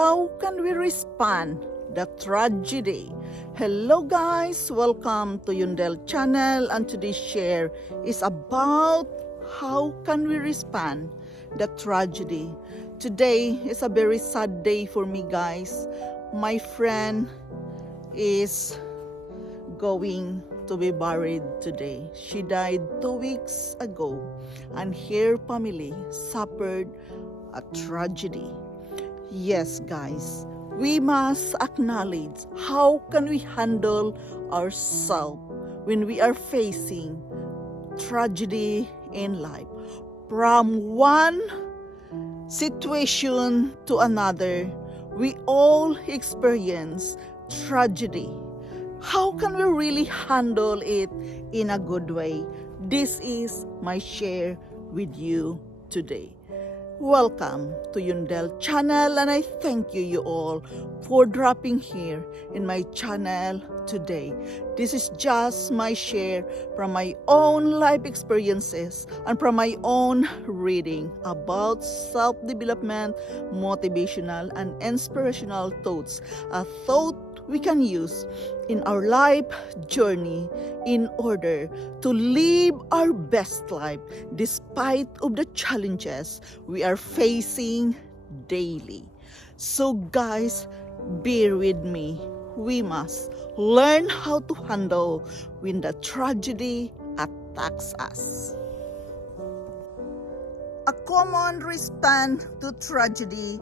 How can we respond the tragedy? Hello guys, welcome to Yundel channel, and today's share is about how can we respond the tragedy. Today is a very sad day for me guys. My friend is going to be buried today. She died 2 weeks ago and her family suffered a tragedy. Yes guys, we must acknowledge how can we handle ourselves when we are facing tragedy in life. From one situation to another, we all experience tragedy. How can we really handle it in a good way? This is my share with you today. Welcome to Yundel channel, and I thank you all for dropping here in my channel today. This is just my share from my own life experiences and from my own reading about self-development, motivational and inspirational thoughts. A thought we can use in our life journey in order to live our best life despite of the challenges we are facing daily. So guys, bear with me. We must learn how to handle when the tragedy attacks us. A common response to tragedy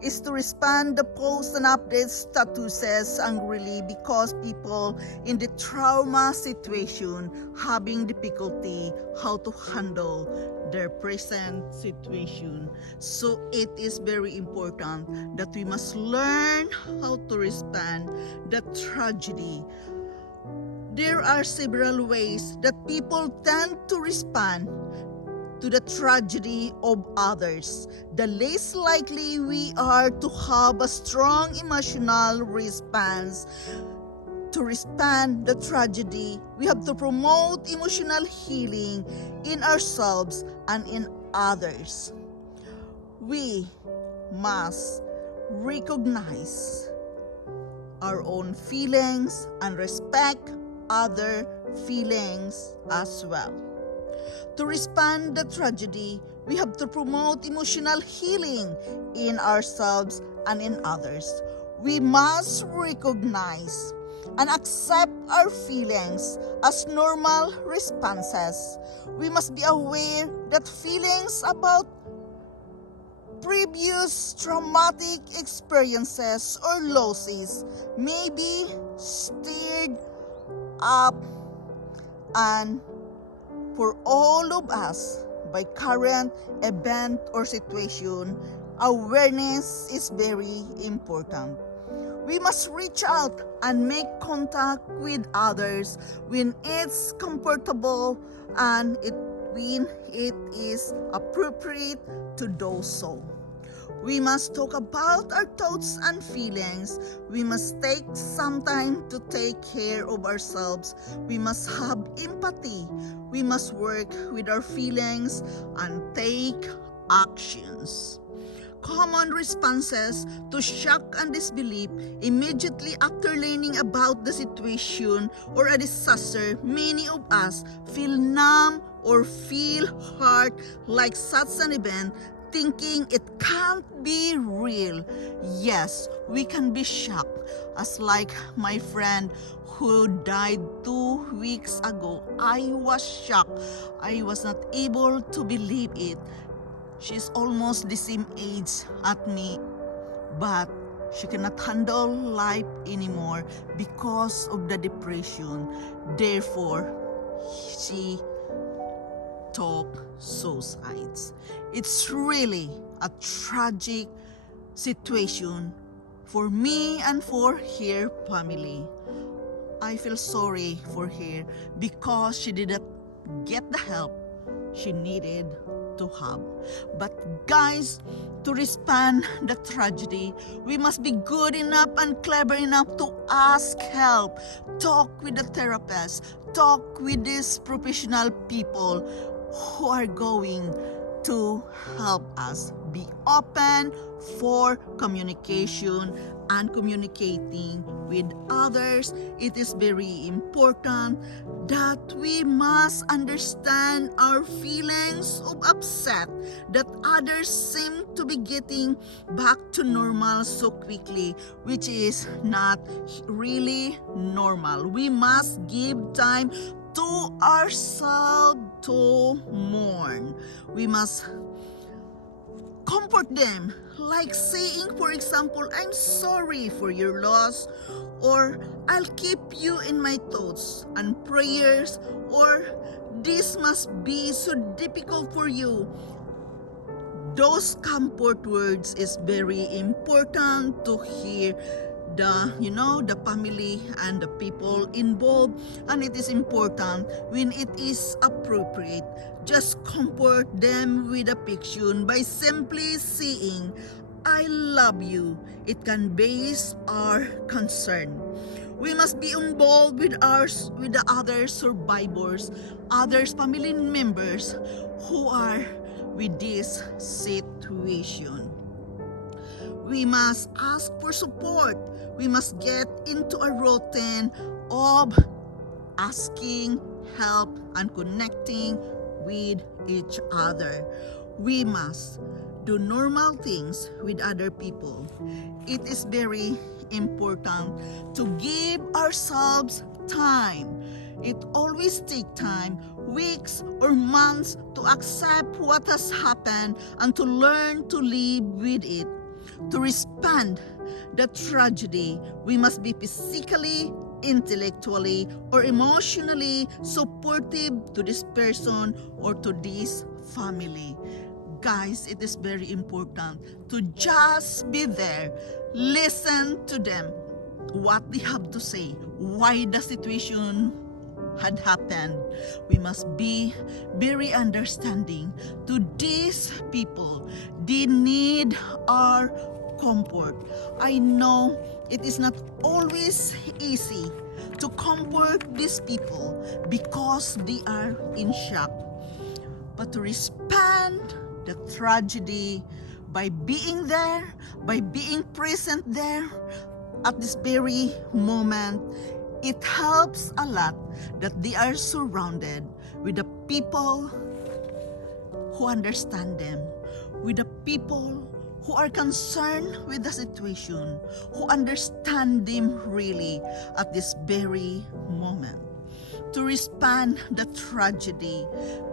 is to respond the post and update statuses angrily because people in the trauma situation having difficulty how to handle their present situation. So it is very important that we must learn how to respond the tragedy. There are several ways that people tend to respond to the tragedy of others. The less likely we are to have a strong emotional response. To respond the tragedy, we have to promote emotional healing in ourselves and in others. We must recognize our own feelings and respect other feelings as well. To respond to the tragedy, we have to promote emotional healing in ourselves and in others. We must recognize and accept our feelings as normal responses. We must be aware that feelings about previous traumatic experiences or losses may be stirred up, and for all of us, by current event or situation, awareness is very important. We must reach out and make contact with others when it's comfortable and when it is appropriate to do so. We must talk about our thoughts and feelings. We must take some time to take care of ourselves. We must have empathy. We must work with our feelings and take actions. Common responses to shock and disbelief immediately after learning about the situation or a disaster. Many of us feel numb or feel hurt like such an event, thinking it can't be real. Yes, we can be shocked, as like my friend who died 2 weeks ago. I was shocked. I was not able to believe it. She's almost the same age at me, but she cannot handle life anymore because of the depression. Therefore, she took suicides. It's really a tragic situation for me and for her family. I feel sorry for her because she didn't get the help she needed to have. But guys, to respond the tragedy, we must be good enough and clever enough to ask help. Talk with the therapist. Talk with these professional people who are going to help us. Be open for communication and communicating with others. It is very important that we must understand our feelings of upset that others seem to be getting back to normal so quickly, which is not really normal. We must give time to ourselves to mourn. We must comfort them, like saying, for example, I'm sorry for your loss, or I'll keep you in my thoughts and prayers, or this must be so difficult for you. Those comfort words is very important to hear the family and the people involved, and it is important when it is appropriate. Just comfort them with affection by simply saying, I love you. It conveys our concern. We must be involved with the other survivors, others family members who are with this situation. We must ask for support. We must get into a routine of asking help and connecting with each other. We must do normal things with other people. It is very important to give ourselves time. It always takes time, weeks or months, to accept what has happened and to learn to live with it. To respond the tragedy, we must be physically, intellectually, or emotionally supportive to this person or to this family. Guys, it is very important to just be there, listen to them, what they have to say, why the situation had happened. We must be very understanding to these people. They need our comfort. I know it is not always easy to comfort these people because they are in shock. But to respond the tragedy by being there, by being present there at this very moment, it helps a lot that they are surrounded with the people who understand them, with the people who are concerned with the situation, who understand them really at this very moment. To respond the tragedy,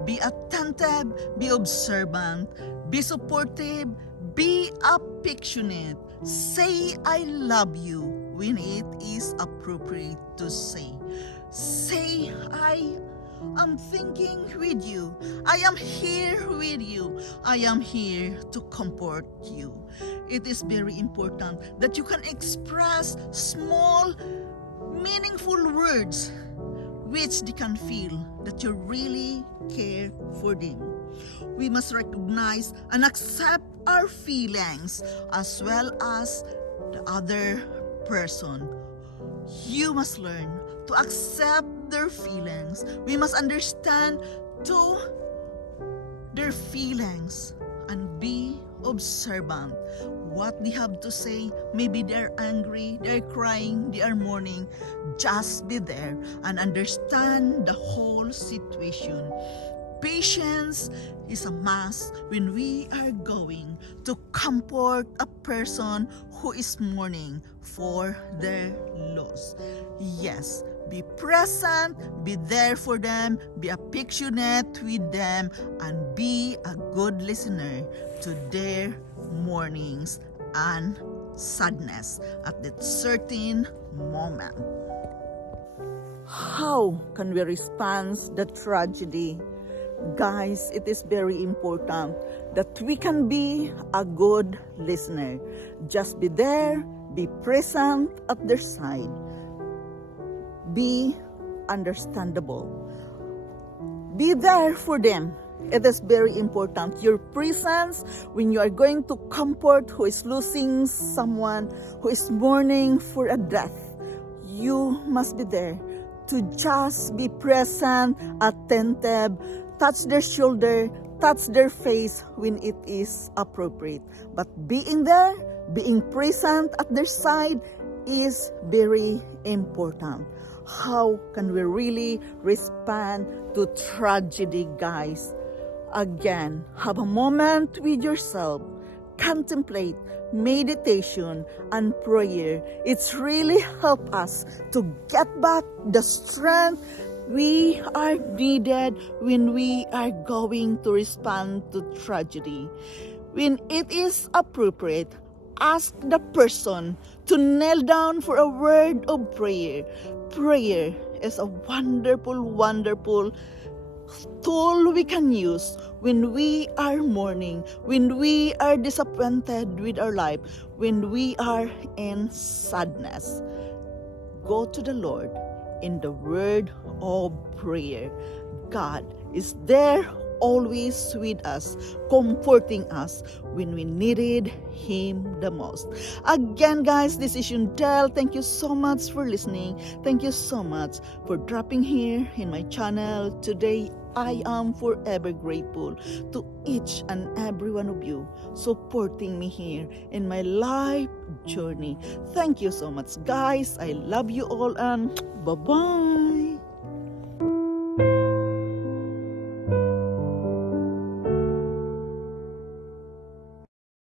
be attentive, be observant, be supportive, be affectionate, say I love you when it is appropriate to say. Say I am thinking with you. I am here with you. I am here to comfort you. It is very important that you can express small, meaningful words which they can feel that you really care for them. We must recognize and accept our feelings as well as the other person. You must learn to accept their feelings. We must understand to their feelings and be observant what they have to say. Maybe they're angry, they're crying, they are mourning. Just be there and understand the whole situation. Patience is a must when we are going to comfort a person who is mourning for their loss. Yes, be present, be there for them, be affectionate with them, and be a good listener to their mournings and sadness at that certain moment. How can we respond to the tragedy? Guys, it is very important that we can be a good listener. Just be there, be present at their side. Be understandable. Be there for them. It is very important. Your presence when you are going to comfort who is losing someone, who is mourning for a death. You must be there to just be present, attentive, touch their shoulder, touch their face when it is appropriate. But being there, being present at their side is very important. How can we really respond to tragedy, guys? Again, have a moment with yourself. Contemplate, meditation, and prayer. It's really help us to get back the strength we are needed when we are going to respond to tragedy. When it is appropriate, ask the person to kneel down for a word of prayer. Prayer is a wonderful, wonderful tool we can use when we are mourning, when we are disappointed with our life, when we are in sadness. Go to the Lord in the word of prayer. God is there always with us, comforting us when we needed Him the most. Again, guys, this is Yundel. Thank you so much for listening. Thank you so much for dropping here in my channel today. I am forever grateful to each and every one of you supporting me here in my life journey. Thank you so much, guys. I love you all, and bye-bye.